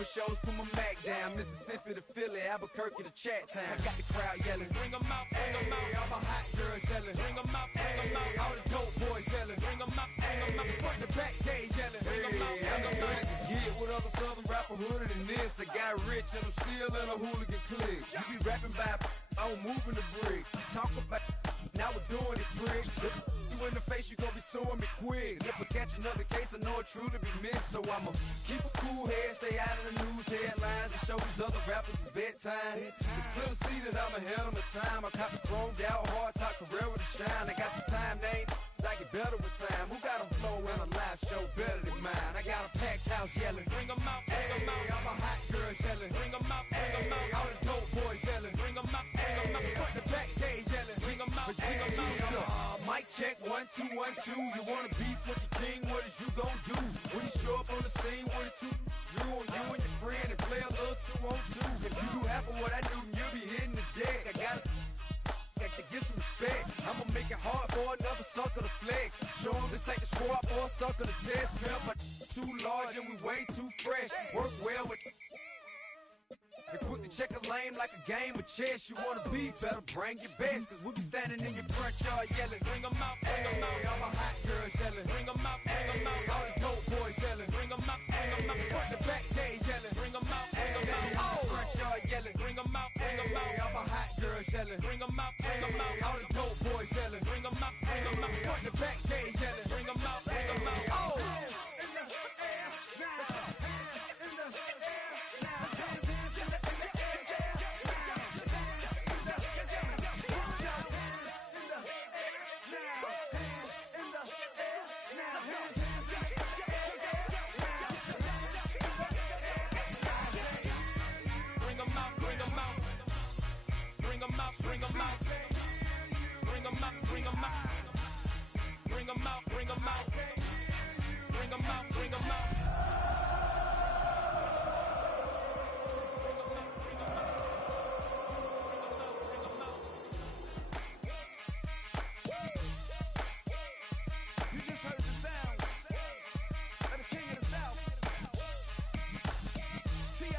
doing shows, put my Mac down. Mississippi to Philly, Albuquerque to Chat Town. I got the crowd yelling, bring them out, bring them out. All my hot girls yelling, bring them out, bring them out. All the dope boys yelling, bring them out, bring them out. Front the back gate yelling, bring them out, bring them out. To get with other southern rapper hooded than this. I got rich and I'm still in a hooligan clique. You be rapping by, I'm moving the bricks. You talk about, now we're doing it quick. You in the face, you gon' be suing me quick. If I catch another case, I know it truly be missed. So I'ma keep a cool head, stay out of the news headlines, and show these other rappers it's bedtime. It's clear to see that I'm ahead of my time. I caught the chromed out, hard top career with a shine. I got some time, they ain't I get better with time. Who got a flow and a live show better than mine? I got a packed house yelling, bring them out, bring them out. All my hot girls yelling, bring them out, bring them out. All the dope boys yelling, bring them out, bring them out. Front the back gate yelling, bring them out, bring them out. Mic check, 1 2 1 2. You wanna beef with the king? What is you gon' do when you show up on the scene with a two drew on you and your friend and play a little 2 on 2? If you do half of what I do, then you'll be hitting the deck. I gotta to get some respect. I'ma make it hard for another sucker to flex. Show them this ain't the squad or a sucker to test. Pimp, but too large and we way too fresh. Work well with and quick to check a lane like a game of chess. You wanna be better, bring your best. Cause we be standing in your front yard yelling, bring them out, bring them out. All my hot girls yelling, bring them out, bring them out. All the dope boys yelling, bring them out, bring them out. Front the back gate yelling, bring them out, bring them out. All the front yard yelling, bring them out, bring them out. All my hot girls yelling, bring them out, bring them out. All the dope boys yelling, bring them out, bring them out. Front the back gate yelling, bring them out, bring them out. Oh! Bring them out, bring them out, bring them out, bring them out, bring them out, bring them out, bring them out. You just heard the sound of the king of the South, T.I.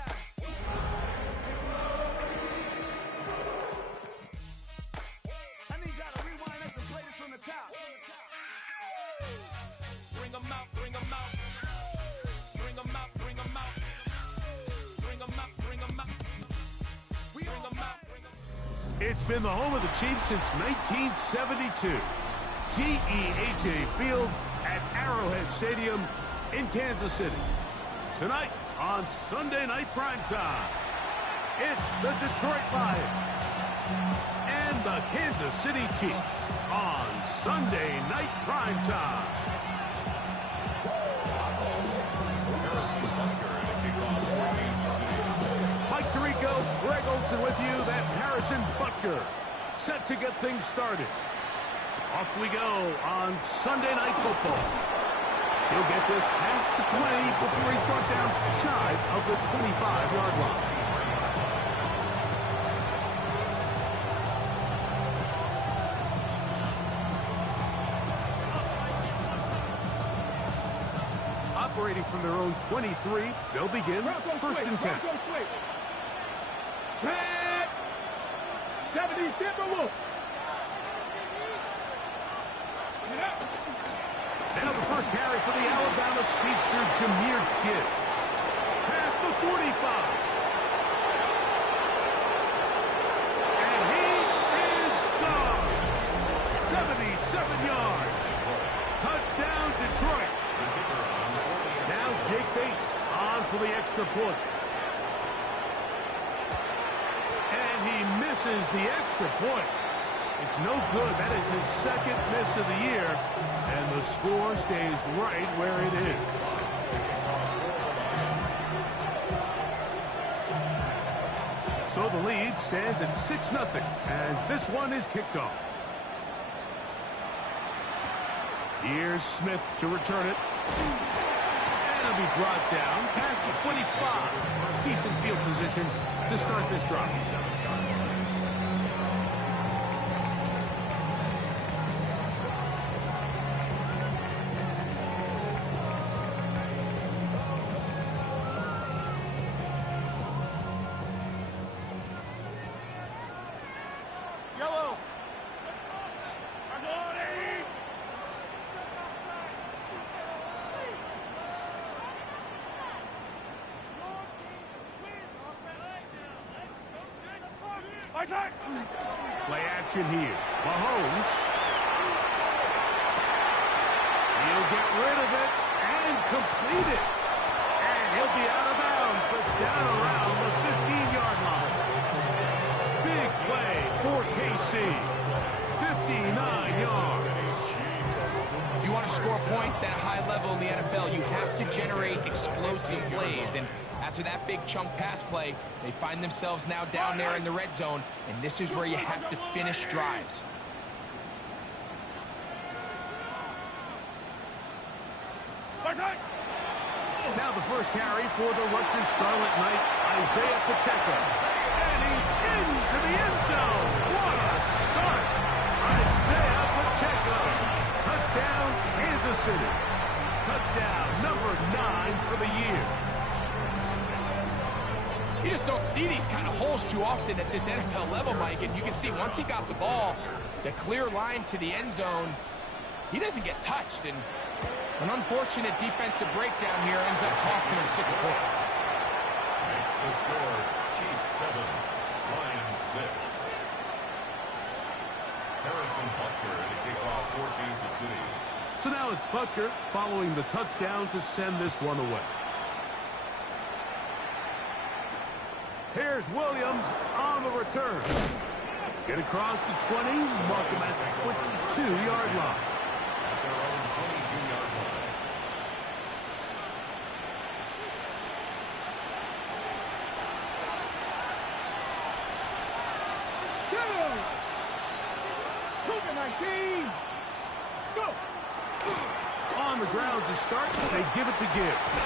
Bring them out, bring them out, bring them out, bring them out, bring them out, bring them out, bring them out. It's been the home of the Chiefs since 1972. GEHA Field at Arrowhead Stadium in Kansas City. Tonight on Sunday Night Primetime, it's the Detroit Lions and the Kansas City Chiefs on Sunday Night Primetime. Mike Tirico, Greg Olson with you. That's Harrison Butker, set to get things started. Off we go on Sunday Night Football. He'll get this past the 20 before he's brought down shy of the 25-yard line. Operating from their own 23, they'll begin first and 10. Red 70 Timberwolves. Now the first carry for the Alabama speedster, Jahmyr Gibbs. Past the 45. And he is gone. 77 yards. Touchdown, Detroit. Now Jake Bates on for the extra point. And he misses the extra point. It's no good. That is his second miss of the year. And the score stays right where it is. So the lead stands at 6-0 as this one is kicked off. Here's Smith to return it. And it'll be brought down past the 25. Decent field position to start this drive. Play action here. Mahomes. He'll get rid of it and complete it. And he'll be out of bounds, but down around the 15-yard line. Big play for KC. 59 yards. If you want to score points at a high level in the NFL, you have to generate explosive plays. And after that big chunk pass play, they find themselves now down there in the red zone, and this is where you have to finish drives. Now the first carry for the Rutgers Scarlet Knight, Isaiah Pacheco. And he's into the end zone. What a start. Isaiah Pacheco. Touchdown, Kansas City. Touchdown number 9 for the year. You just don't see these kind of holes too often at this NFL level, Mike. And you can see once he got the ball, the clear line to the end zone, he doesn't get touched. And an unfortunate defensive breakdown here ends up costing him 6 points. Makes the score Chiefs 7, Lions 6. Harrison Butker to kick off for Kansas City. So now it's Butker following the touchdown to send this one away. Here's Williams on the return. Get across the 20, mark him at the 22-yard line. At their own 22-yard line. Go! On the ground to start, they give it to Gibbs.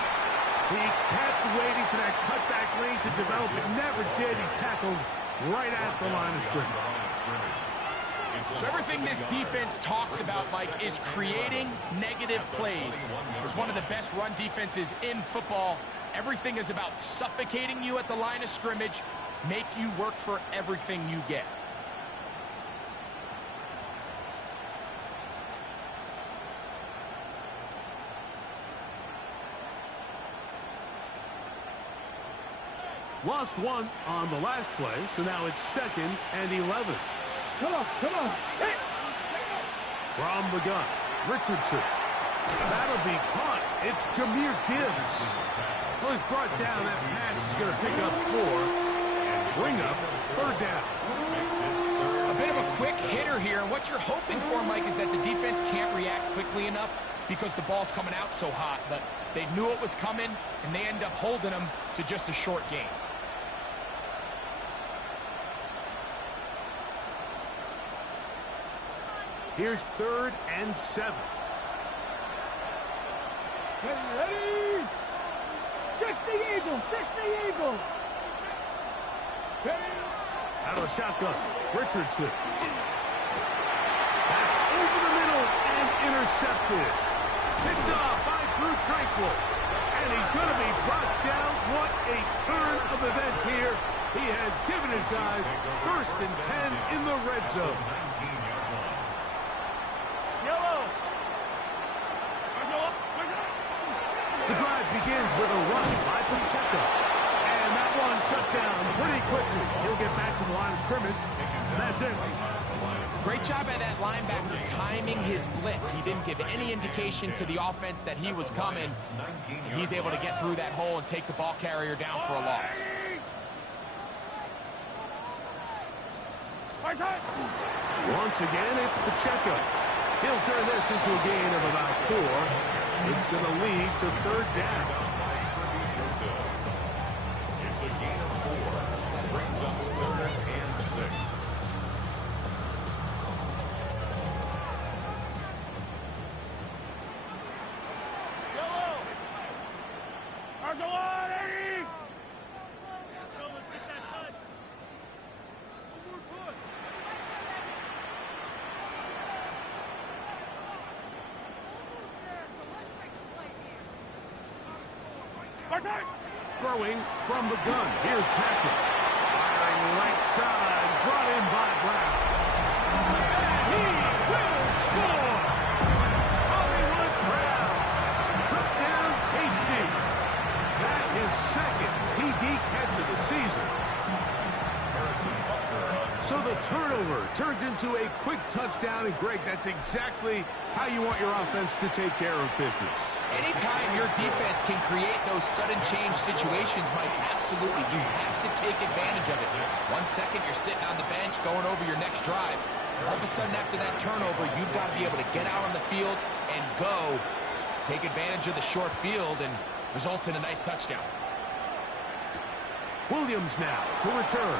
He kept waiting for that cutback lane to develop. It never did. He's tackled right at the line of scrimmage. So everything this defense talks about, Mike, is creating negative plays. It's one of the best run defenses in football. Everything is about suffocating you at the line of scrimmage, make you work for everything you get. Lost one on the last play, so now it's 2nd and 11. Come on, come on. Hey! From the gun, Richardson. That'll be caught. It's Jahmyr Gibbs. So he's brought down. That pass is going to pick up 4 and bring up 3rd down. A bit of a quick hitter here, and what you're hoping for, Mike, is that the defense can't react quickly enough because the ball's coming out so hot. But they knew it was coming, and they end up holding them to just a short game. Here's 3rd and 7. Ready? Fix the eagle! Fix the eagle! Out of the shotgun, Richardson. That's over the middle and intercepted. Picked off by Drew Tranquill. And he's going to be brought down. What a turn of events here. He has given his guys 1st and 10 in the red zone. The drive begins with a run by Pacheco. And that one shut down pretty quickly. He'll get back to the line of scrimmage, and that's it. Great job by that linebacker timing his blitz. He didn't give any indication to the offense that he was coming. And he's able to get through that hole and take the ball carrier down for a loss. Once again, it's Pacheco. He'll turn this into a gain of about 4. It's going to lead to 3rd down. It's a gain of 4. Brings up 3rd and 6. Throwing from the gun. Here's Patrick. Firing right side. Brought in by Brown. And he will score. Hollywood Brown. Touchdown, KC. That is 2nd TD catch of the season. Harrison Butker on So the turnover turns into a quick touchdown, and Greg, that's exactly how you want your offense to take care of business. Anytime your defense can create those sudden change situations, Mike, absolutely, you have to take advantage of it. 1 second, you're sitting on the bench going over your next drive. All of a sudden, after that turnover, you've got to be able to get out on the field and go. Take advantage of the short field and results in a nice touchdown. Williams now to return.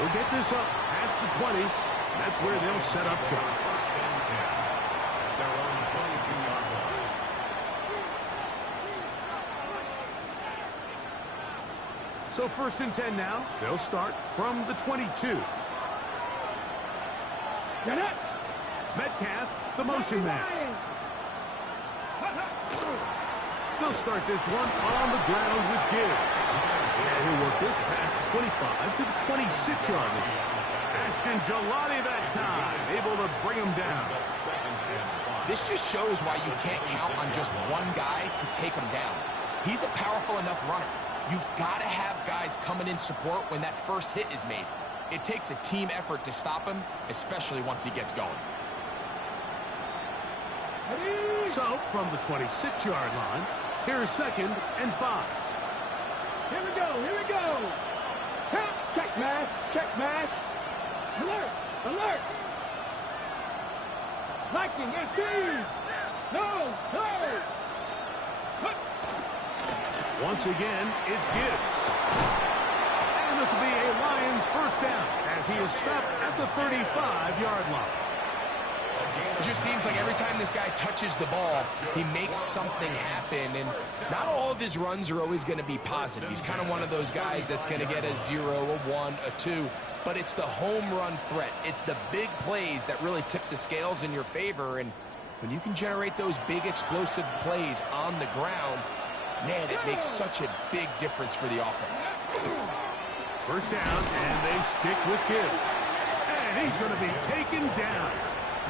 He'll get this up past the 20. That's where they'll set up shop. First and 10. At their own 22-yard line. So first and 10 now. They'll start from the 22. Get it. Metcalf, the motion man. They'll start this one on the ground with Gibbs. And he'll work this past the 25 to the 26-yard line. Ashton Gelati that time, able to bring him down. This just shows why you can't count on just one guy to take him down. He's a powerful enough runner. You've got to have guys coming in support when that first hit is made. It takes a team effort to stop him, especially once he gets going. So, from the 26-yard line, here's 2nd and 5. Here we go, here we go. Help. Check mash, check mash. Alert, alert. Liking SC. No, no. Cut. Once again, it's Gibbs. And this will be a Lions first down as he is stopped at the 35-yard line. It just seems like every time this guy touches the ball, he makes something happen. And not all of his runs are always going to be positive. He's kind of one of those guys that's going to get a 0, a 1, a 2. But it's the home run threat. It's the big plays that really tip the scales in your favor. And when you can generate those big explosive plays on the ground, man, it makes such a big difference for the offense. First down, and they stick with Gibbs. And he's going to be taken down.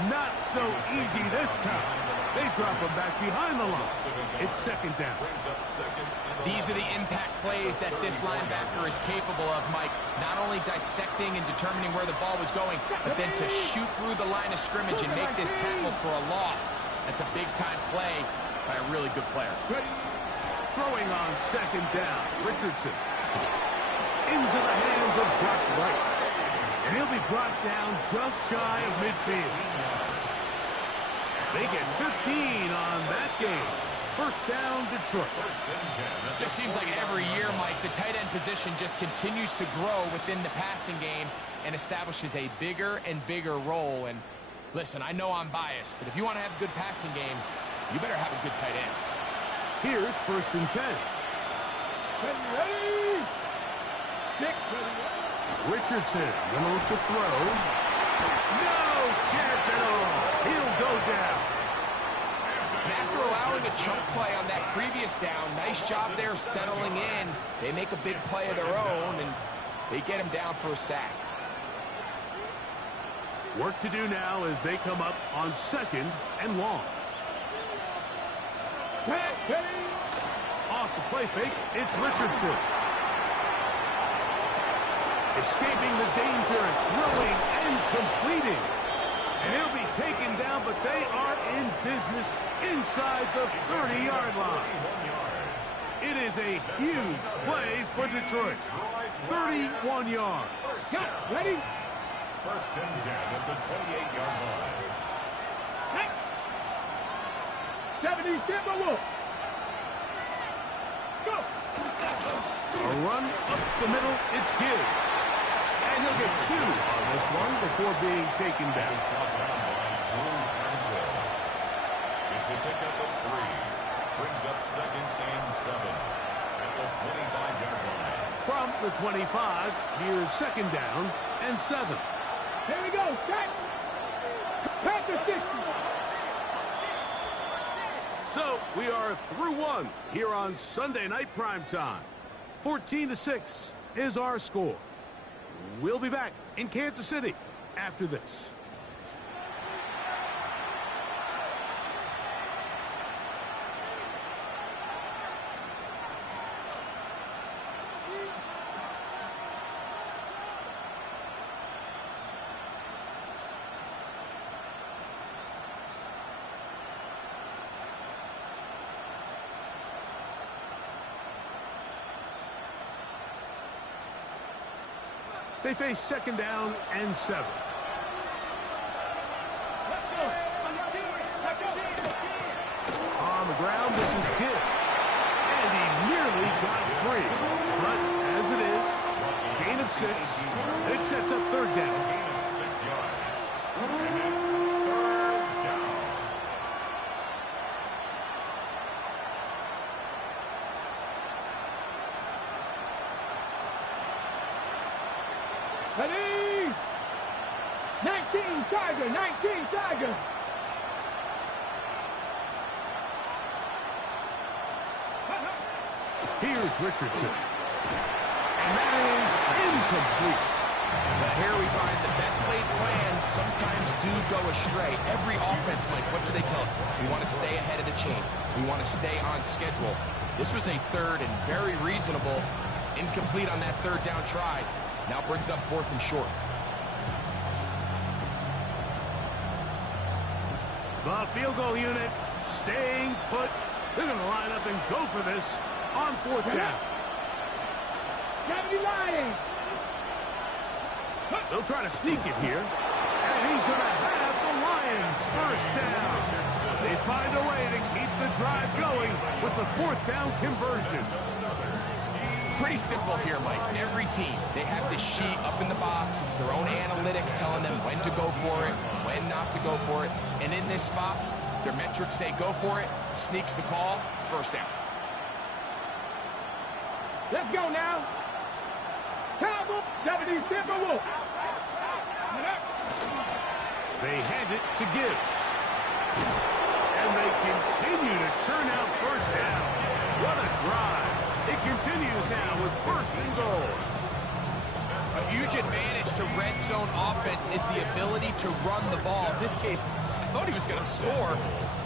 Not so easy this time. They drop him back behind the line. It's 2nd down. These are the impact plays that this linebacker is capable of, Mike. Not only dissecting and determining where the ball was going, but then to shoot through the line of scrimmage and make this tackle for a loss. That's a big-time play by a really good player. Throwing on 2nd down, Richardson. Into the hands of Brock Wright. And he'll be brought down just shy of midfield. They get 15 on that game. First down, Detroit. Just seems like every year, Mike, the tight end position just continues to grow within the passing game and establishes a bigger and bigger role. And listen, I know I'm biased, but if you want to have a good passing game, you better have a good tight end. Here's 1st and 10. Ready. Stick. Richardson will look to throw. No chance at all. He'll go down. And after allowing a chunk play on that previous down, nice job there settling in. They make a big play of their own, and they get him down for a sack. Work to do now as they come up on 2nd and long. Off the play fake, it's Richardson. Escaping the danger, throwing and completing. And he'll be taken down, but they are in business inside the 30-yard line. It is a huge play for Detroit. 31 yards. Ready? First and 10 at the 28-yard line. 70, Simba Wolf. Let's go. A run up the middle, it's Gibbs. And he'll get 2 on this one before being taken down. It's a pickup of 3. Brings up 2nd and 7 at the 25-yard line. From the 25, here's 2nd down and 7. Here we go. Set. Panther 60. So we are through 1 here on Sunday Night Primetime. 14-6 is our score. We'll be back in Kansas City after this. They face second down and 7. On the ground, this is Gibbs. And he nearly got free. But as it is, gain of 6. It sets up third down. Gain of 6 yards. And it's third down. Ready? 19 Tiger, 19 Tiger. Here's Richardson. And that is incomplete. But here we find the best laid plans sometimes do go astray. Every offense, Mike, what do they tell us? We want to stay ahead of the chains. We want to stay on schedule. This was a third and very reasonable. Incomplete on that third down try. Now brings up 4th and short. The field goal unit staying put. They're going to line up and go for this on 4th down. Gotta be lying. They'll try to sneak it here. And he's going to have the Lions first down. They find a way to keep the drive going with the 4th down conversion. Pretty simple here, Mike. Every team, they have this sheet up in the box. It's their own analytics telling them when to go for it, when not to go for it. And in this spot, their metrics say go for it, sneaks the call, first down. Let's go now. Cowboy, 70 Timberwolves. They hand it to Gibbs. And they continue to churn out first down. What a drive. It continues now with 1st and goal. A huge advantage to red zone offense is the ability to run the ball. In this case, I thought he was going to score.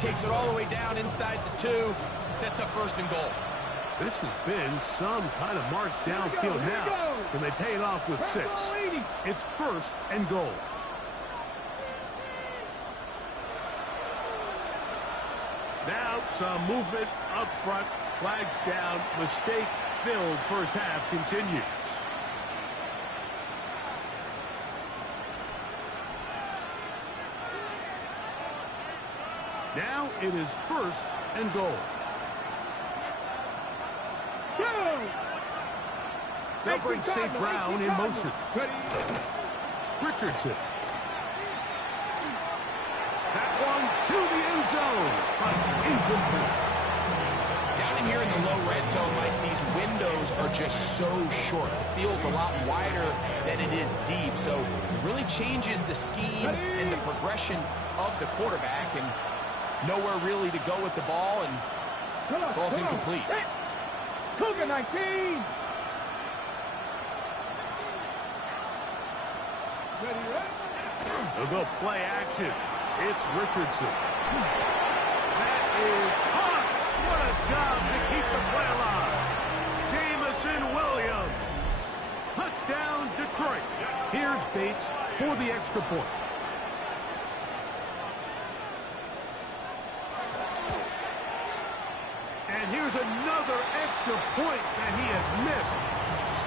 Takes it all the way down inside the 2. Sets up 1st and goal. This has been some kind of march downfield now. Can they pay it off with 6? It's 1st and goal. Now some movement up front. Flags down. Mistake-filled first half continues. Now it is 1st and goal. They'll bring St. Brown in motion. Richardson. That one to the end zone, but incomplete. Down in here in the low red zone, Mike, these windows are just so short. The field's a lot wider than it is deep, so it really changes the scheme and the progression of the quarterback, and nowhere really to go with the ball, and falls incomplete. Cougar 19. They'll go play action. It's Richardson. That is hot. What a job to keep the play alive. Jamison Williams. Touchdown, Detroit. Here's Bates for the extra point. And here's another extra point that he has missed.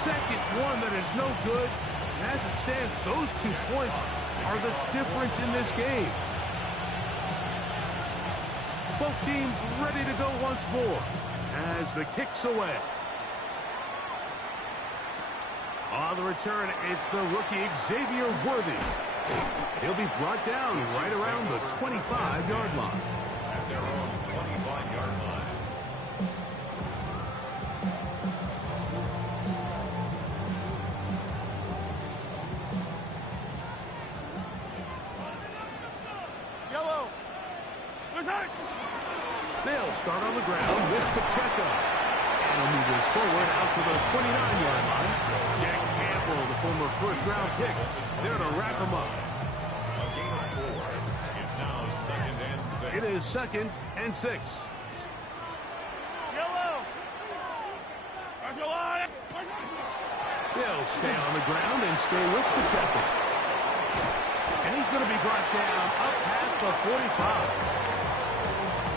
Second one that is no good. And as it stands, those 2 points are the difference in this game. Both teams ready to go once more as the kick's away. On the return, it's the rookie Xavier Worthy. He'll be brought down right around the 25-yard line. At their own 25-yard line. They'll start on the ground with Pacheco. And he'll move this forward out to the 29-yard line. Jack Campbell, the former first-round pick, there to wrap him up. A gain of 4. It's now 2nd and 6. It is 2nd and 6. They'll stay on the ground and stay with Pacheco. And he's going to be brought down up past the 45.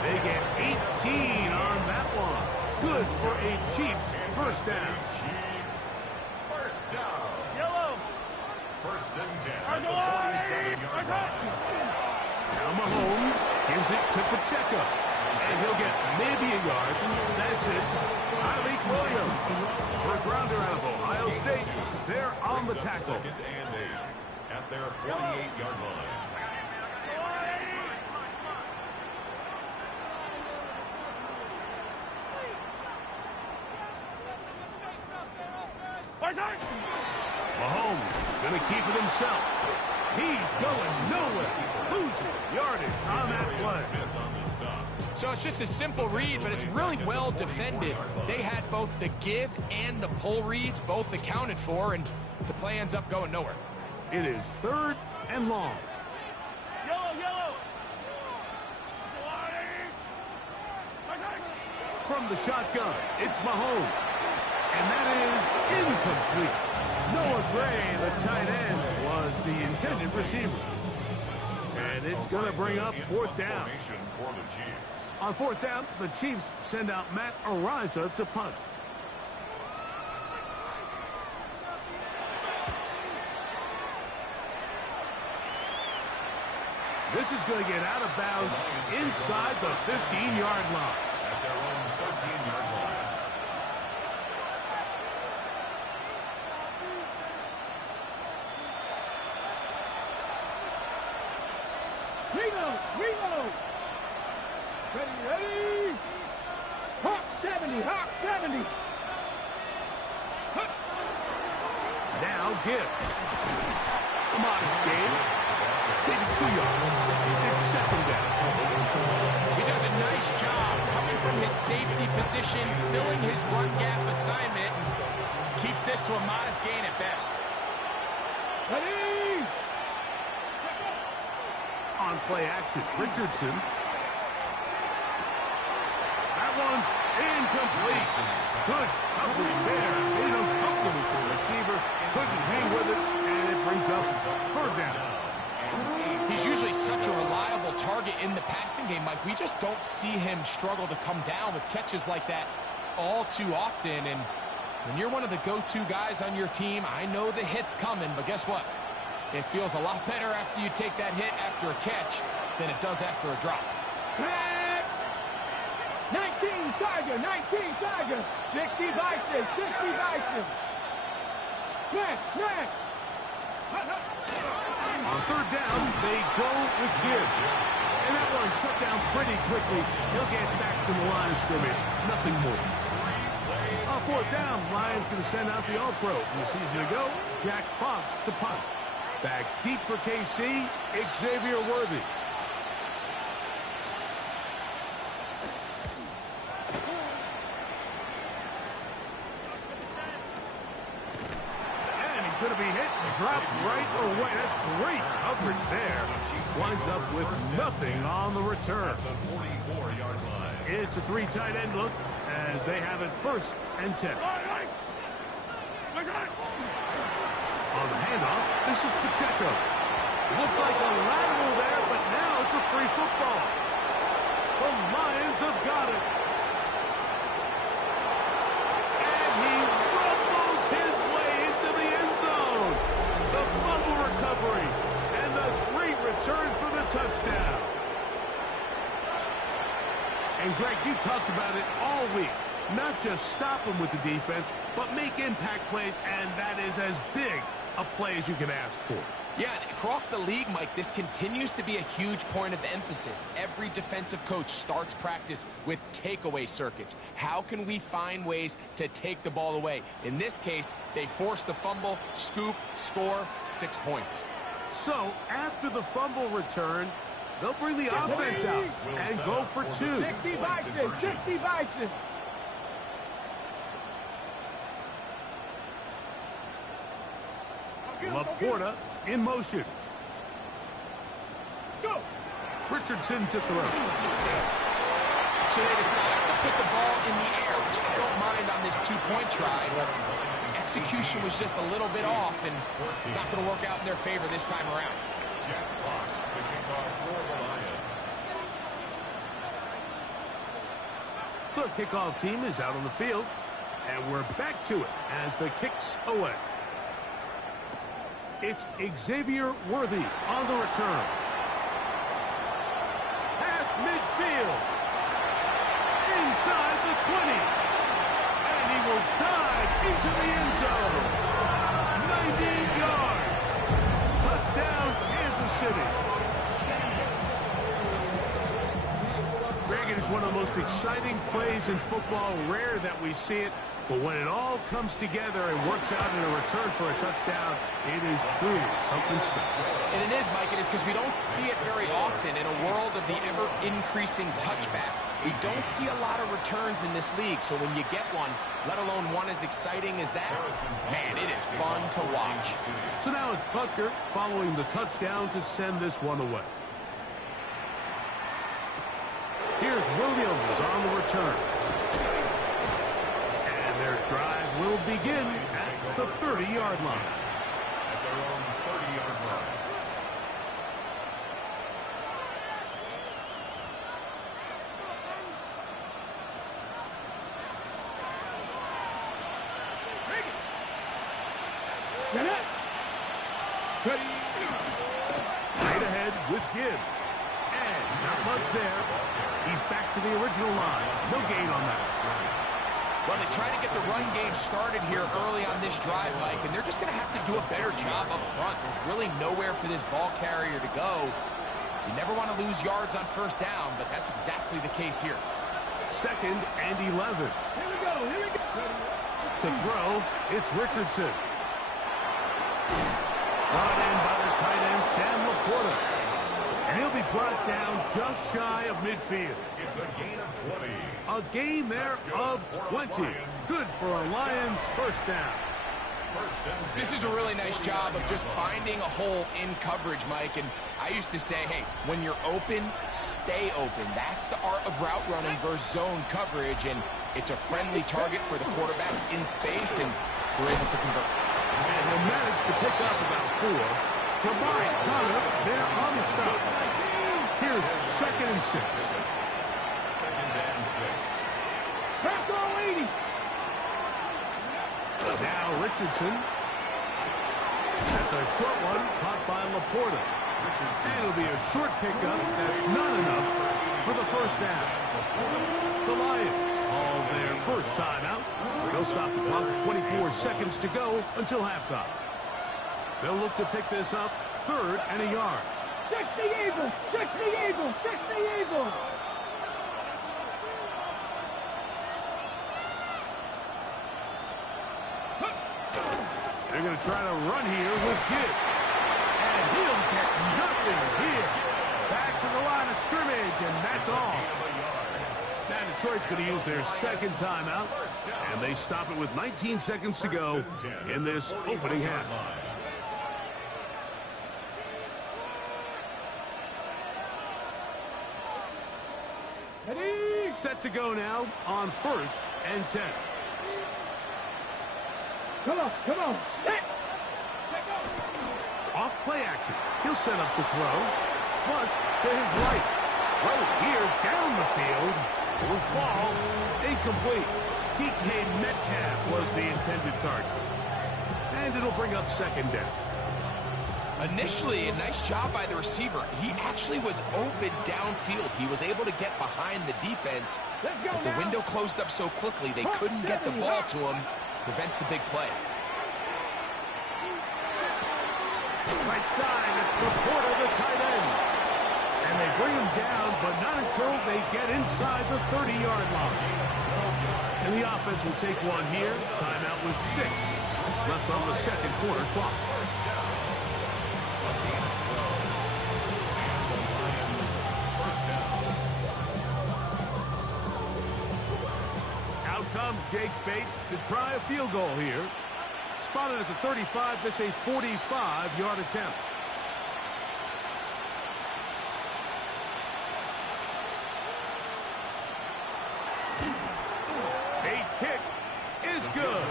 They get 18 on that one. Good for a Chiefs first down. Chiefs first down. First and 10 at the 47-yard line. Now Mahomes gives it to Pacheco. And he'll get maybe a yard. That's it. Tyreek Williams, first rounder out of Ohio State. They're on the tackle. Second and 8 at their 48-yard line. Mahomes going to keep it himself. He's going nowhere. Losing yardage on that play. So it's just a simple read, but it's really well defended. They had both the give and the pull reads, both accounted for, and the play ends up going nowhere. It is 3rd and long. Yellow. From the shotgun, it's Mahomes. And that is incomplete. Noah Gray, the tight end, was the intended receiver. And it's going to bring up 4th down. For the Chiefs. On 4th down, the Chiefs send out Matt Ariza to punt. This is going to get out of bounds inside the 15-yard line. At their own 13-yard line. Reload. Ready. Hawk 70. Now Gibbs. A modest game. Maybe 2 yards. It's 2nd down. He does a nice job coming from his safety position, filling his run gap assignment, and keeps this to a modest gain at best. Ready. On play action, Richardson. That one's incomplete. Good coverage there. Made him comfortable for the receiver. Couldn't hang with it, and it brings up 3rd down. He's usually such a reliable target in the passing game, Mike. We just don't see him struggle to come down with catches like that all too often. And when you're one of the go-to guys on your team, I know the hit's coming, but guess what? It feels a lot better after you take that hit after a catch than it does after a drop. 19 Tiger. 60 Bison. Next. On 3rd down, they go with Gibbs. And that one shut down pretty quickly. He'll get back to the line of scrimmage. Nothing more. On 4th down, Lions going to send out the All-Pro from the season ago, Jack Fox to punt. Back deep for KC, Xavier Worthy. And he's going to be hit, dropped right away. That's great coverage there. Winds up with nothing on the return. The 44-yard line. It's a 3 tight end look as they have it 1st and 10. On the handoff, this is Pacheco. Looked like a lateral there, but now it's a free football. The Lions have got it. And he rumbles his way into the end zone. The fumble recovery and the great return for the touchdown. And Greg, you talked about it all week. Not just stop them with the defense, but make impact plays, and that is as big a play as you can ask for. Yeah, and across the league, Mike, this continues to be a huge point of emphasis. Every defensive coach starts practice with takeaway circuits. How can we find ways to take the ball away? In this case, they force the fumble, scoop, score, 6 points. So, after the fumble return, they'll bring the offense out and go for 2. 60 Bison. Laporta in motion. Go. Richardson to throw. So they decide to put the ball in the air, which I don't mind on this 2-point try, but execution was just a little bit off, and it's not going to work out in their favor this time around. Jack Fox to kick off for the Lions. The kickoff team is out on the field, and we're back to it as the kick's away. It's Xavier Worthy on the return. Past midfield. Inside the 20. And he will dive into the end zone. 90 yards. Touchdown, Kansas City. Greg, it is one of the most exciting plays in football. Rare that we see it. But when it all comes together and works out in a return for a touchdown, it is truly something special. And it is, Mike. It is because we don't see it very often in a world of the ever-increasing touchback. We don't see a lot of returns in this league. So when you get one, let alone one as exciting as that, man, it is fun to watch. So now it's Butker following the touchdown to send this one away. Here's Williams on the return. Their drive will begin at the 30-yard line. At their own 30-yard line. Right ahead with Gibbs. And not much there. He's back to the original line. No gain on that. Well, they try to get the run game started here early on this drive, Mike, and they're just going to have to do a better job up front. There's really nowhere for this ball carrier to go. You never want to lose yards on first down, but that's exactly the case here. 2nd and 11. Here we go. To throw, it's Richardson. Brought in by the tight end, Sam Laporta. And he'll be brought down just shy of midfield. It's a gain of 20. A gain there of 20. Good for a Lions first down. This is a really nice job of just finding a hole in coverage, Mike. And I used to say, hey, when you're open, stay open. That's the art of route running versus zone coverage. And it's a friendly target for the quarterback in space, and we're able to convert. And they managed to pick up about 4. Jabari Connor there on the stop. Here's 2nd and 6. 2nd and 6. Let's go, 80. Now Richardson. That's a short one caught by Laporta. And it'll be a short pickup. That's not enough for the first down. The Lions call their first timeout. They'll stop the clock with 24 seconds to go until halftime. They'll look to pick this up 3rd and a yard. Stretch the Eagle! Stretch the Eagle! Stretch the Eagle! They're going to try to run here with Gibbs. And he'll get nothing here. Back to the line of scrimmage, and that's all. Now Detroit's going to use their 2nd timeout, and they stop it with 19 seconds to go in this opening half. Set to go now on 1st and 10. Come on. Set. Off play action. He'll set up to throw. Flush to his right. Throw here down the field. Will fall. Incomplete. DK Metcalf was the intended target. And it'll bring up 2nd down. Initially, a nice job by the receiver. He actually was open downfield. He was able to get behind the defense, but the window closed up so quickly they couldn't get the ball to him. Prevents the big play. Right side, it's Laporta, the tight end. And they bring him down, but not until they get inside the 30-yard line. And the offense will take one here. Timeout with 6 left on the 2nd quarter clock. Out comes Jake Bates to try a field goal here. Spotted at the 35, this a 45-yard attempt. Bates' kick is good.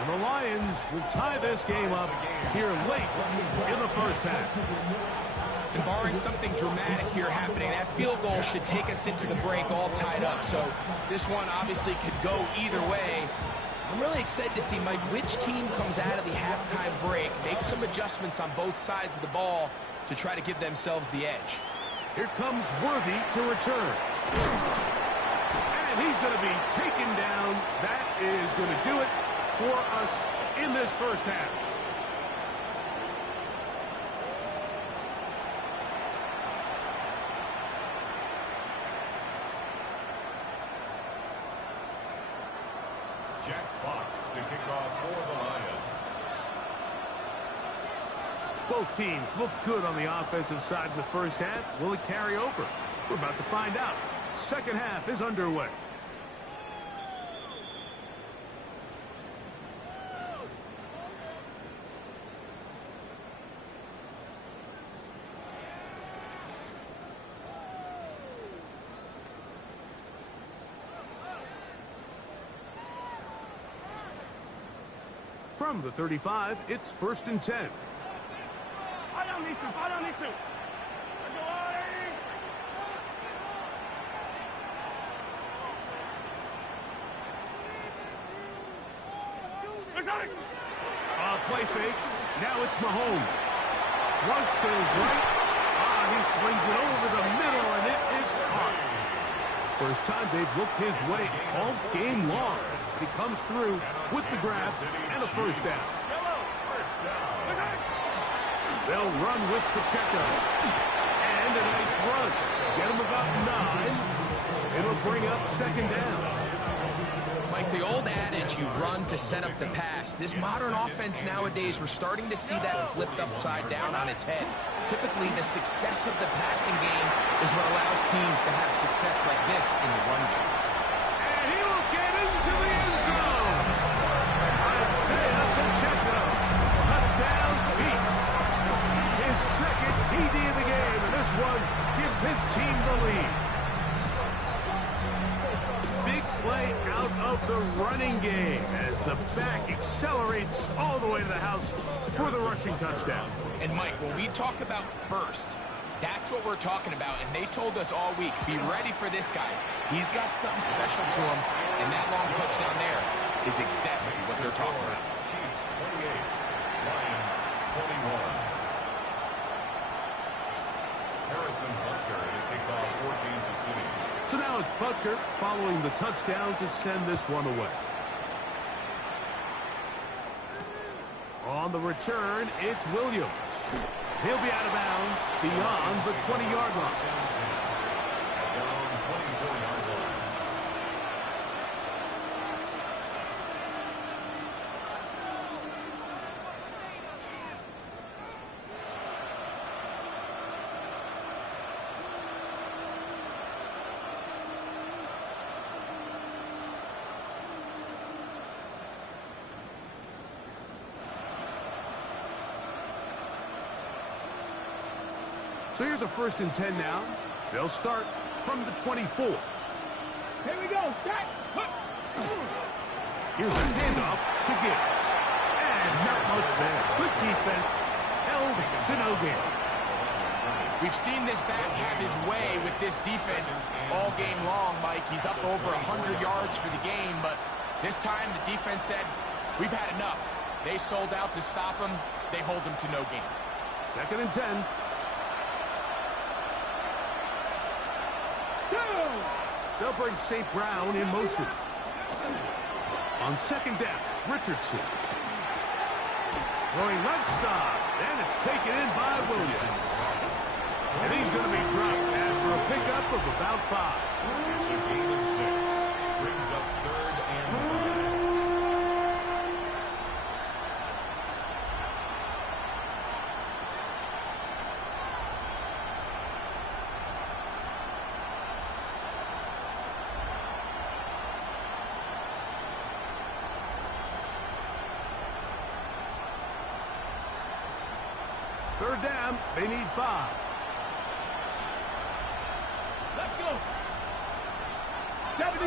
And the Lions will tie this game up here late in the first half. And barring something dramatic here happening, that field goal should take us into the break all tied up. So this one obviously could go either way. I'm really excited to see, Mike, which team comes out of the halftime break, make some adjustments on both sides of the ball to try to give themselves the edge. Here comes Worthy to return. And he's going to be taken down. That is going to do it for us in this first half. Jack Fox to kick off for the Lions. Both teams look good on the offensive side in the first half. Will it carry over? We're about to find out. Second half is underway. From the 35, it's 1st and 10. Fight on these two, fight on these two. Play fake. Now it's Mahomes. Flush to his right. He slings it over the middle, and it is caught. First time they've looked his way all game long. He comes through with the grab and a first down. They'll run with Pacheco. And a nice run. Get him about 9. It'll bring up second down. Mike, the old adage, you run to set up the pass. This modern offense nowadays, we're starting to see that flipped upside down on its head. Typically, the success of the passing game is what allows teams to have success like this in the run game. And he will get into the end zone. Isaiah Pacheco. Touchdown, Chiefs. His second TD of the game, and this one gives his team the lead. Big play out of the running game as the back accelerates all the way to the house for the rushing touchdown. And Mike, when we talk about burst, that's what we're talking about. And they told us all week, be ready for this guy. He's got something special to him, and that long touchdown there is exactly what they're talking about. Chiefs 28, Lions 21. Harrison Butker to kick off for Kansas City. So now it's Butker following the touchdown to send this one away. On the return, it's Williams. He'll be out of bounds beyond the 20-yard line. At their own 24-yard line. So here's a 1st and 10 now. They'll start from the 24. Here we go, stack. Here's a handoff to Gibbs. And not much there. Good defense. Held to no gain. We've seen this back have his way with this defense all game long, Mike. He's up over 100 yards for the game, but this time the defense said, we've had enough. They sold out to stop him. They hold him to no gain. 2nd and 10. They'll bring St. Brown in motion. On 2nd down, Richardson. Throwing left side, and it's taken in by Williams. And he's going to be dropped after a pickup of about 5. It's a gain of 6. Brings up 3rd and 5. Third down, they need 5. Let's go.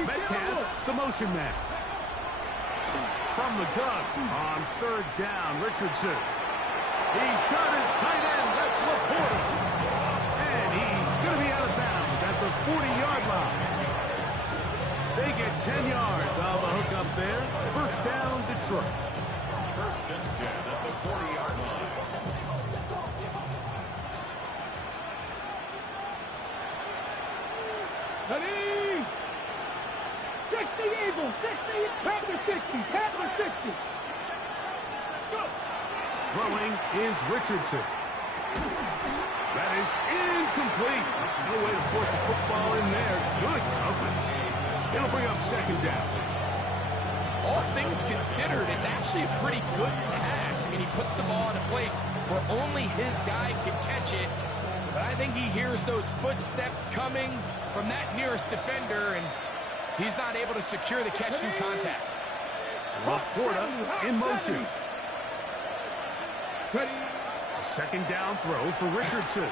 Metcalf, the motion man. From the gun on 3rd down, Richardson. He's got his tight end, that's Laporta. And he's going to be out of bounds at the 40-yard line. They get 10 yards on the hook up there. First down. throw. First and 10 at the 40-yard line. Ready? 60 Eagles, 60, Panther 60, Panther 60. Let's go. Throwing is Richardson. That is incomplete. No way to force a football in there. Good coverage. It'll bring up second down. All things considered, it's actually a pretty good pass. I mean, he puts the ball in a place where only his guy can catch it. But I think he hears those footsteps coming from that nearest defender, and he's not able to secure the catch through contact. Laporta in motion. Ready? A second down throw for Richardson.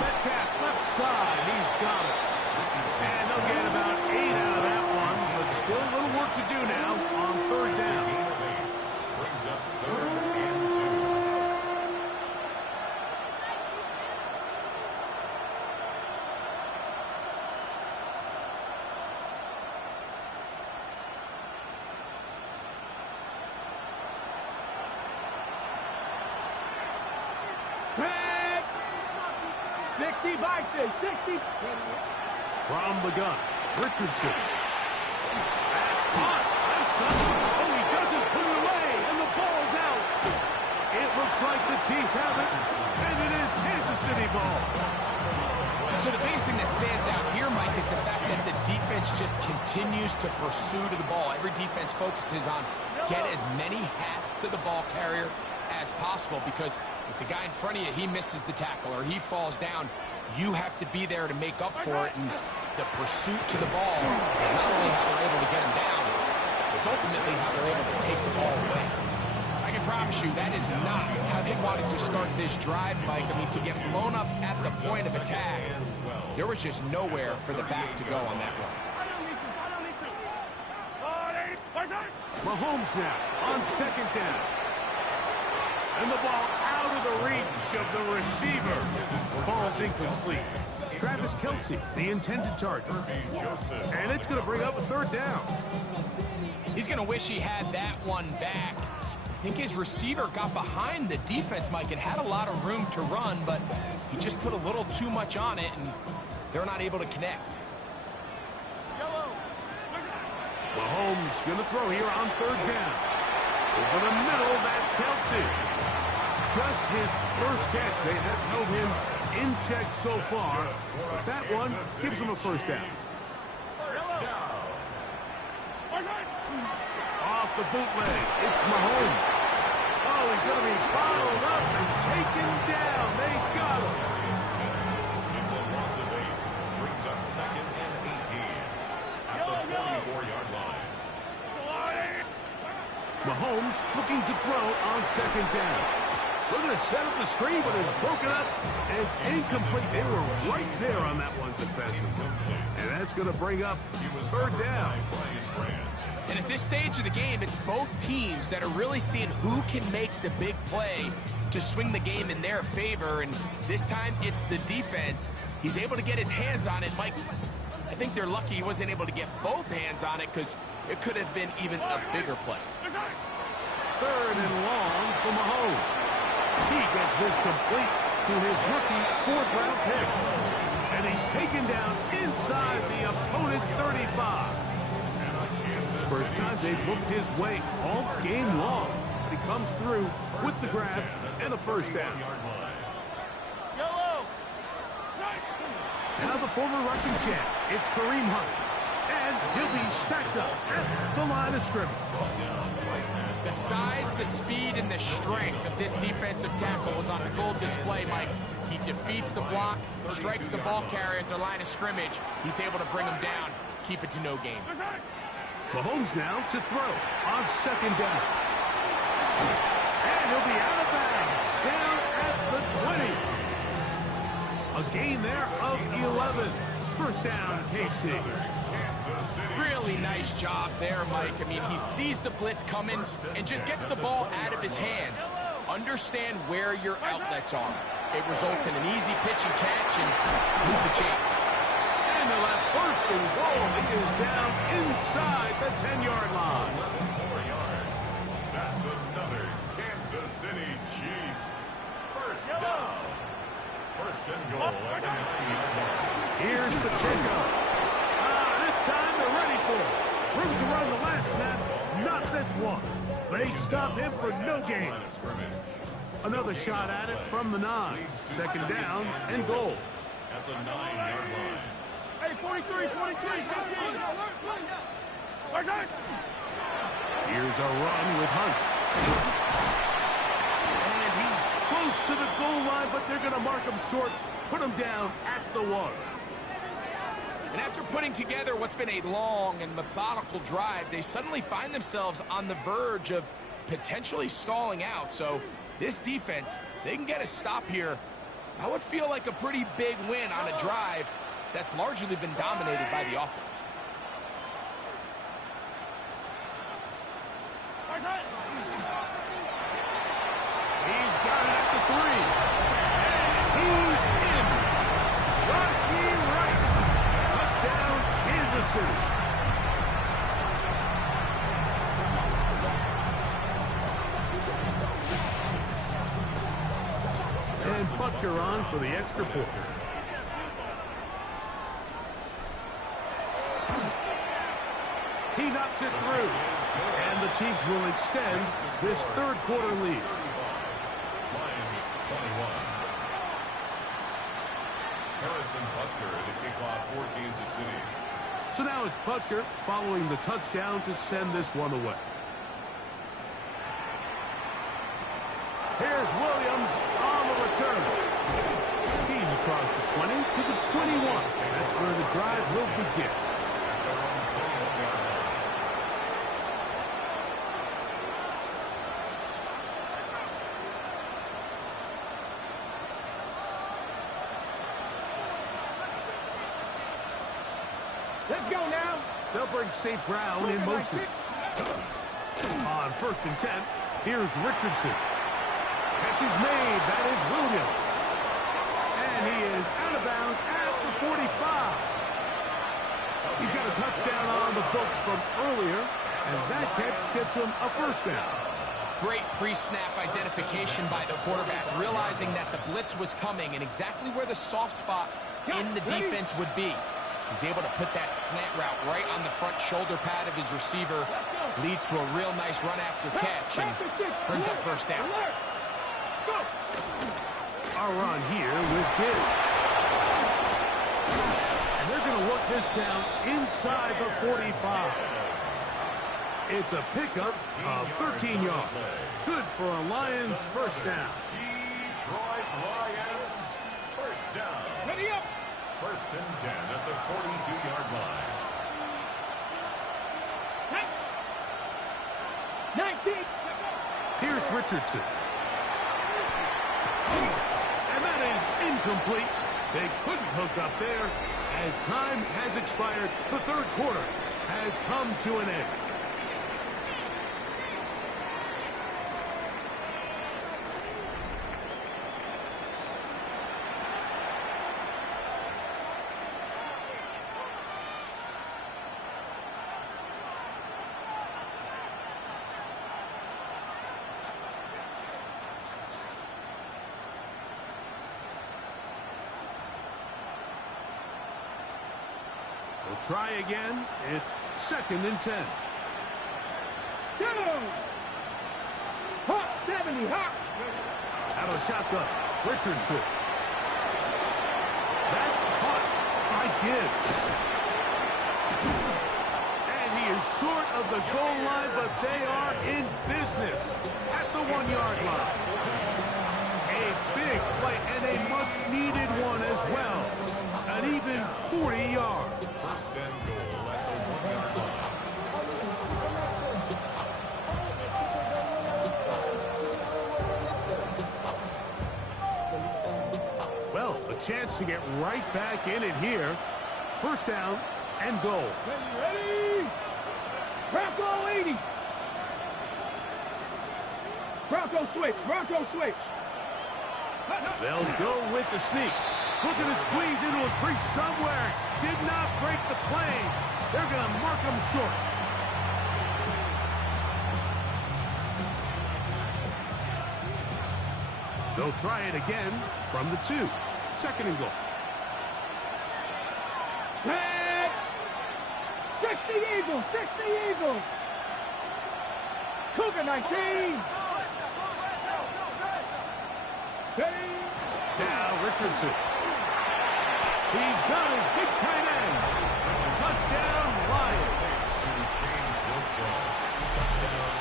Metcalf left side. He's got it. And they'll get about 8 out of that one, but still a little work to do now on third down. Brings up third and 2. Red. 60 Bison, 60. From the gun, Richardson. That's caught. Oh, he doesn't put it away, and the ball's out. It looks like the Chiefs have it, and it is Kansas City ball. So the biggest thing that stands out here, Mike, is the fact that the defense just continues to pursue to the ball. Every defense focuses on get as many hats to the ball carrier as possible, because if the guy in front of you, he misses the tackle or he falls down, you have to be there to make up for it. And the pursuit to the ball is not only how they're able to get him down, it's ultimately how they're able to take the ball away. I can promise you that is not how they wanted to start this drive, Mike. I mean, to get blown up at the point of attack, there was just nowhere for the back to go on that run. Mahomes now on second down. And the ball out of the reach of the receiver. Ball's incomplete. Travis Kelce, the intended target. And it's going to bring up a third down. He's going to wish he had that one back. I think his receiver got behind the defense, Mike, and had a lot of room to run, but he just put a little too much on it, and they're not able to connect. Mahomes going to throw here on third down. Over the middle, that's Kelce. Just his first catch. They have held him in check so far, but that one gives him a first down. Off the bootleg, it's Mahomes. Oh, he's going to be followed up and taken down. They got him. It's a loss of 8. Brings up second and 18 at the 44-yard line. Mahomes looking to throw on second down. Look at set up the screen, but it's broken up and incomplete. They were right there on that one defensively. And that's going to bring up third down. And at this stage of the game, it's both teams that are really seeing who can make the big play to swing the game in their favor. And this time, it's the defense. He's able to get his hands on it. Mike, I think they're lucky he wasn't able to get both hands on it, because it could have been even a bigger play. Third and long for Mahomes. He gets this complete to his rookie fourth-round pick. And he's taken down inside the opponent's 35. First time they've looked his way all game long. But he comes through with the grab and a first down. Now the former rushing champ, it's Kareem Hunt. And he'll be stacked up at the line of scrimmage. The size, the speed, and the strength of this defensive tackle was on full display, Mike. He defeats the block, strikes the ball carrier at the line of scrimmage. He's able to bring him down, keep it to no gain. Mahomes now to throw on second down. And he'll be out of bounds, down at the 20. A gain there of 11. First down, KC. Really nice job there, Mike. I mean, he sees the blitz coming and just gets the ball out of his hands. Understand where your outlets are. It results in an easy pitch and catch and move the chains. And they'll have first and goal. He is down inside the 10-yard line. 4 yards. That's another Kansas City Chiefs. First down. First and goal at the 9-yard line. Here's the kickoff. This time they're ready for it. Room to run the last snap, not this one. They stop him for no gain. Another shot at it from the 9. Second down and goal. At the 9-yard line. Hey, 43, 43, 15. Here's a run with Hunt. And he's close to the goal line, but they're going to mark him short, put him down at the 1. And after putting together what's been a long and methodical drive, they suddenly find themselves on the verge of potentially stalling out. So this defense, they can get a stop here. That would feel like a pretty big win on a drive that's largely been dominated by the offense. He's got it at the 3. And he's in. Rashee Rice. Touchdown, Kansas City. And Butker on for the extra point. He knocks it through. And the Chiefs will extend this third quarter lead. Lions 21. Harrison Butker to kick off for Kansas City. So now it's Butker following the touchdown to send this one away. Here's Williams on the return. He's across the 20 to the 21. That's where the drive will begin. Let's go now. They'll bring St. Brown in motion. On 1st and 10, here's Richardson. Catch is made. That is Williams. And he is out of bounds at the 45. He's got a touchdown on the books from earlier, and that catch gets him a first down. Great pre-snap identification by the quarterback, realizing that the blitz was coming and exactly where the soft spot in the defense would be. He's able to put that slant route right on the front shoulder pad of his receiver. Leads to a real nice run after catch and brings up first down. A run here with Gibbs. And they're going to work this down inside the 45. It's a pickup of 13 yards. Good for a Lions first down. Detroit Lions first down. Ready up. First and 10 at the 42-yard line. 19. Here's Richardson. And that is incomplete. They couldn't hook up there. As time has expired, the third quarter has come to an end. We'll try again. It's 2nd and 10. Go! Hot 70, hot! Out of shotgun, Richardson. That's caught by Gibbs. And he is short of the goal line, but they are in business at the 1-yard line. A big play and a much-needed one as well. An even 40 yards. First and goal at the 1-yard line. Well, a chance to get right back in it here. First down and goal. Ready? Bronco 80. Bronco switch. Bronco switch. They'll go with the sneak. Looking to squeeze into a crease somewhere. Did not break the plane. They're going to mark him short. They'll try it again from the 2. Second and goal. Flag! Fix the Eagles! Fix the Eagles! Cougar 19! Steady! Now Richardson. He's got his big tight end. Touchdown, Lions.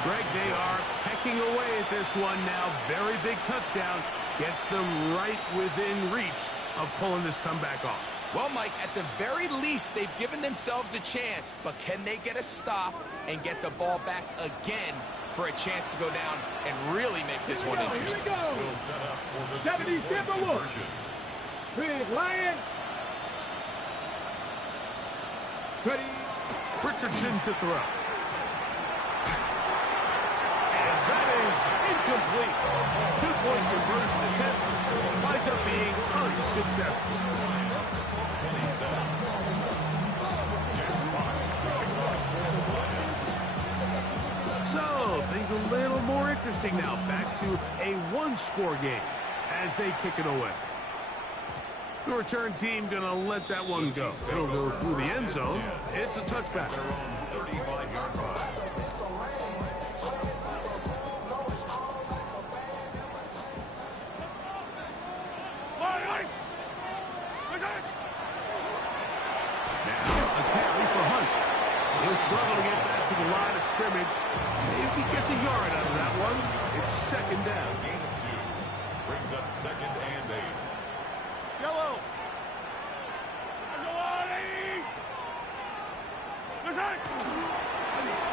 Greg, they are pecking away at this one now. Very big touchdown. Gets them right within reach of pulling this comeback off. Well, Mike, at the very least, they've given themselves a chance, but can they get a stop and get the ball back again for a chance to go down and really make this one interesting? Here we go! 77 look! Big Lion! Ready? Richardson to throw. And that is incomplete. 2-point conversion attempt winds up being unsuccessful. So, things a little more interesting now. Back to a one-score game as they kick it away. The return team going to let that one go. It'll go through the end zone. It's a touchback. He'll struggle to get back to the line of scrimmage. Maybe gets a yard out of that one. It's second down. Gain of 2. Brings up 2nd and 8. Yellow!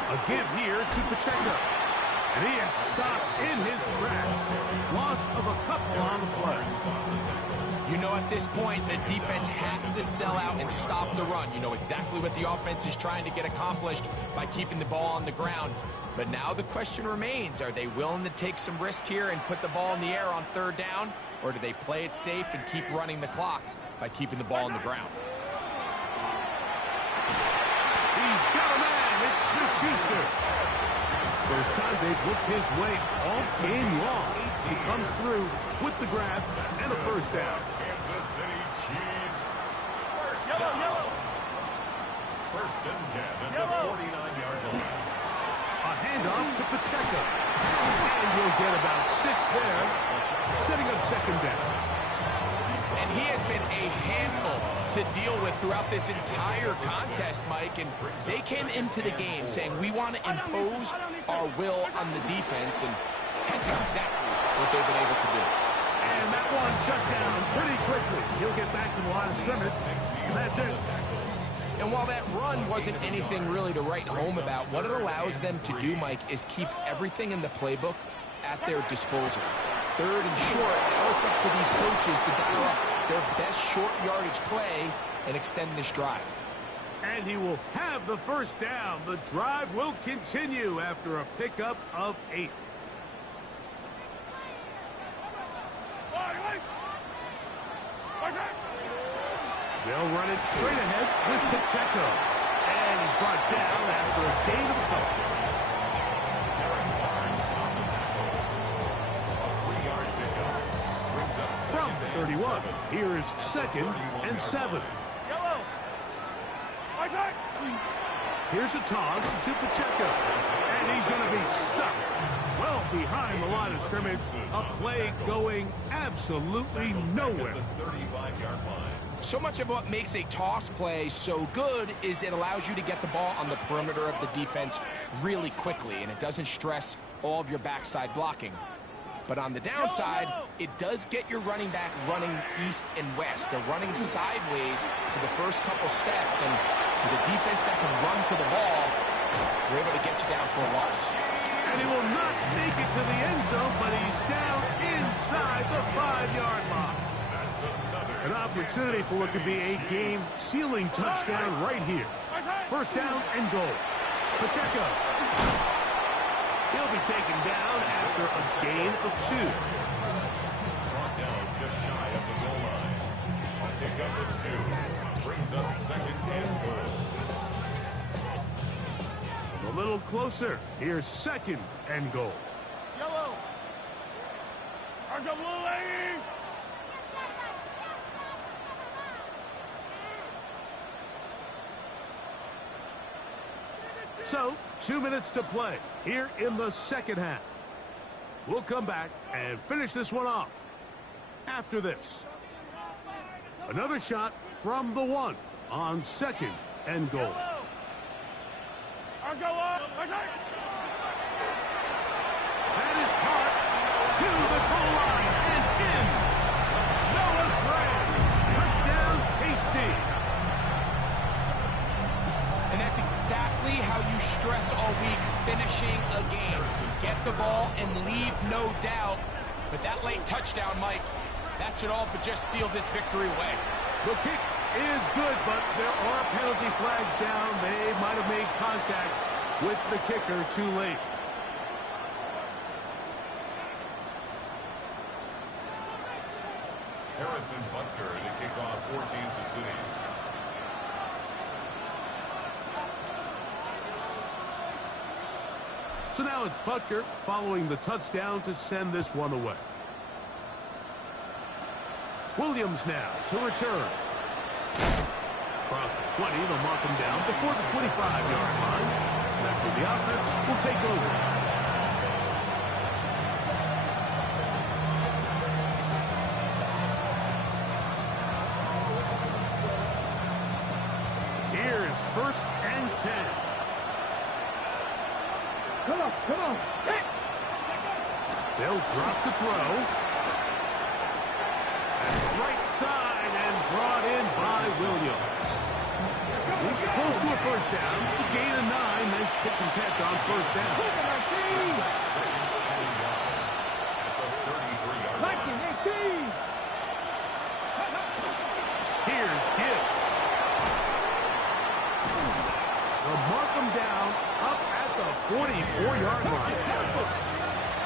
A give here to Pacheco. And he is stopped in his tracks. Loss of a couple on the play. You know, at this point, the defense has to sell out and stop the run. You know exactly what the offense is trying to get accomplished by keeping the ball on the ground. But now the question remains, are they willing to take some risk here and put the ball in the air on 3rd down? Or do they play it safe and keep running the clock by keeping the ball on the ground? He's got a man. It's Smith-Schuster. First time they've looked his way all game long. He comes through with the grab and a first down. Kansas City Chiefs. Yellow! First and 10 at the 49-yard line. A handoff to Pacheco. And you'll get about 6 there, setting up second down. And he has been a handful to deal with throughout this entire contest, Mike. And they came into the game saying, we want to impose our will on the defense. And that's exactly what they've been able to do. And that one shut down pretty quickly. He'll get back to the line of scrimmage, and that's it. And while that run wasn't anything really to write home about, what it allows them to do, Mike, is keep everything in the playbook at their disposal. 3rd and short, now it's up to these coaches to dial up their best short yardage play and extend this drive. And he will have the first down. The drive will continue after a pickup of 8. They'll run it straight ahead with Pacheco. And he's brought down after a gain of a couple. From 31, here's 2nd and 7. Here's a toss to Pacheco. And he's going to be stuck well behind the line of scrimmage. A play going absolutely nowhere. So much of what makes a toss play so good is it allows you to get the ball on the perimeter of the defense really quickly, and it doesn't stress all of your backside blocking. But on the downside, it does get your running back running east and west. They're running sideways for the first couple steps, and with a defense that can run to the ball, they're able to get you down for a loss. And he will not make it to the end zone, but he's down inside the 5-yard line. An opportunity for what could be a game-sealing touchdown right here. First down and goal. Pacheco. He'll be taken down after a gain of 2. Brought down just shy of the goal line. second and goal. A little closer. Here's second and goal. Yellow. So, 2 minutes to play here in the second half. We'll come back and finish this one off after this. Another shot from the one on second and goal. That is caught to the goal line and in. Noah Grant, touchdown KC. And that's exactly how you stress all week, finishing a game. Get the ball and leave no doubt. But that late touchdown, Mike, that should all but just seal this victory away. The kick is good, but there are penalty flags down. They might have made contact with the kicker too late. Harrison Butker to kick off for Kansas City. So now it's Butker following the touchdown to send this one away. Williams now to return. Across the 20, they'll mark him down before the 25-yard line. And that's where the offense will take over. Here's first and 10. Come on. Hey. They'll drop to throw. Right side and brought in by Williams. He's close to a first down. To gain a 9. Nice pitch and catch on first down. 19, 18. Here's Gibbs. They'll mark him down up at the 44-yard line.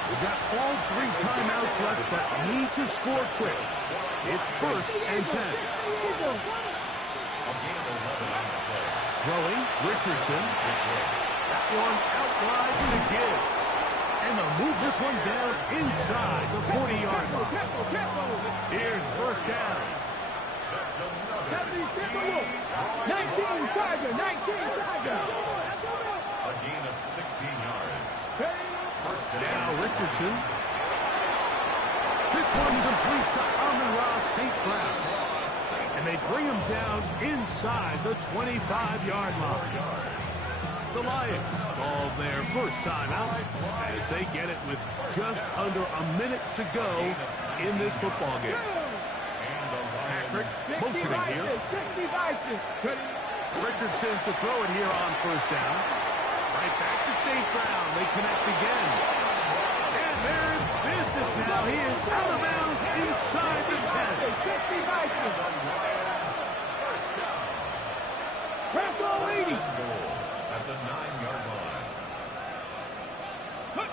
We've got all 3 timeouts left, but need to score quick. It's first and 10. Throwing, Richardson. That one out wide to Gibbs. And they'll move this one down inside the 40-yard line. Here's first down. 19 Tiger. A gain of 16 yards. Now Richardson. This one complete to Amon-Ra St. Brown. And they bring him down inside the 25-yard line. The Lions call their first timeout as they get it with just under a minute to go in this football game. Patrick motioning here. Richardson to throw it here on first down. Right back to St. Brown. They connect again. And they're in business now. He is out of bounds inside the 10. At the 9-yard line.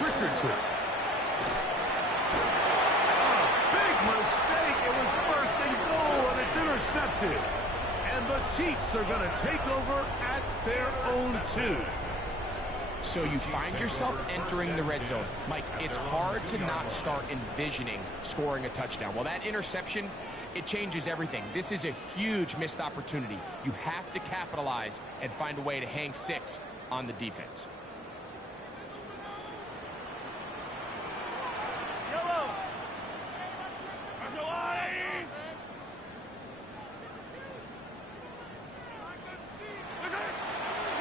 Richardson. Big mistake. It was first and goal, and it's intercepted. And the Chiefs are going to take over at their own 2. So you find yourself entering the red zone. Mike, it's hard to not start envisioning scoring a touchdown. Well, that interception, it changes everything. This is a huge missed opportunity. You have to capitalize and find a way to hang 6 on the defense.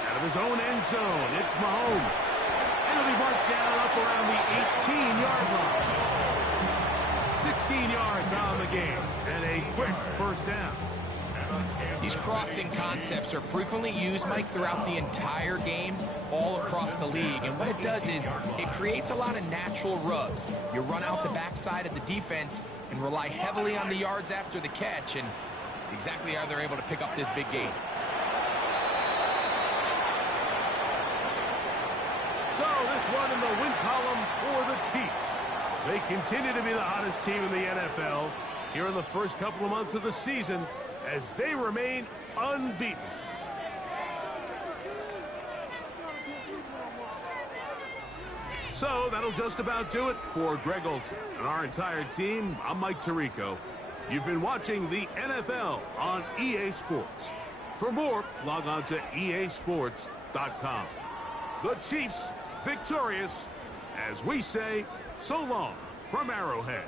Out of his own end zone, it's Mahomes. And he'll be marked down up around the 18-yard line. 16 yards on the game, and a quick first down. These crossing concepts are frequently used, Mike, throughout the entire game, all across the league. And what it does is it creates a lot of natural rubs. You run out the backside of the defense and rely heavily on the yards after the catch, and it's exactly how they're able to pick up this big gain. So this one in the win column for the Chiefs. They continue to be the hottest team in the NFL. Here in the first couple of months of the season, as they remain unbeaten. So that'll just about do it for Greg Olson and our entire team. I'm Mike Tirico. You've been watching the NFL on EA Sports. For more, log on to easports.com. The Chiefs victorious, as we say, so long from Arrowhead.